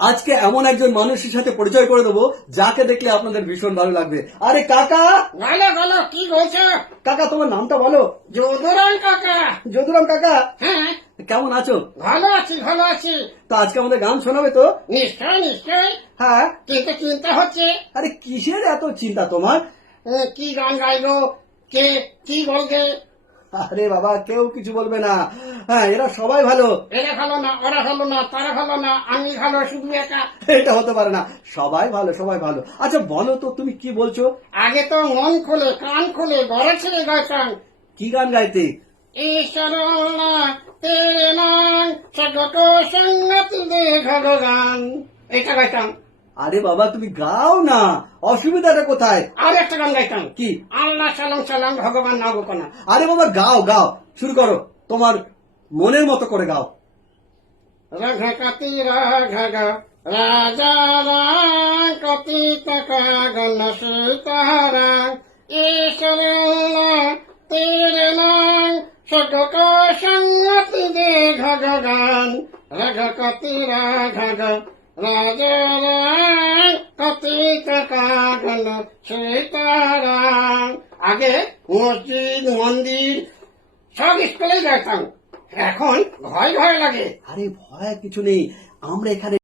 আজকে এমন একজন মানুষের সাথে পরিচয় করে দেবো যাকে দেখলে আপনাদের ভীষণ ভালো লাগবে। আরে কাকা, বলো বলো, কি বলছো? কাকা তোমার নামটা বলো। যদুরাম কাকা। যদুরাম কাকা, হ্যাঁ, কেমন আছো? ভালো আছি ভালো আছি। তো আজকে আমাদের গান শোনাবে তো? নিশ্চয় নিশ্চয়। হ্যাঁ। কিন্তু চিন্তা হচ্ছে আরে কিসের এত চিন্তা তোমার? কি গান গাইবো, কে কি বলবে। আরে বাবা, কেউ কিছু বলবে না। হ্যাঁ, এরা সবাই ভালো। এরা ভালো না, ওরা ভালো না, তারা ভালো না, আমি ভালো শুধু একা। এটা হতে পারে না, সবাই ভালো সবাই ভালো। আচ্ছা বলো তো, তুমি কি বলছো? আগে তো মন খুলে কান খুলে ঘরে ছেড়ে গাইতাম। কি গান গাইতে? ঈশ্বর তেরে নাম সগত সঙ্গতি দে ভগবান, এটা গাইতাম। আরে বাবা, তুমি গাও না, অসুবিধাটা কোথায়? আর একটা গান গাইতাম, কি? আল্লাহ সালাম সালাম ভগবান নাগোপনা। আরে বাবা, গাও গাও, শুরু করো, তোমার মনের মতো করে গাও। রাঘা কাতি রাঘা রাজা রাং কতি তকা গণ সীতারাং ঈশ্বর তেরে নাম সগত সঙ্গতি দে ভগবান। রাঘা কাতি রাঘা রাজা রাং কতি তকা গণ সীতারাং। আগে মসজিদ মন্দির সব স্কুলেই গাইতাম, এখন ভয় ভয় লাগে। আরে ভয় কিছু নেই, আমরা এখানে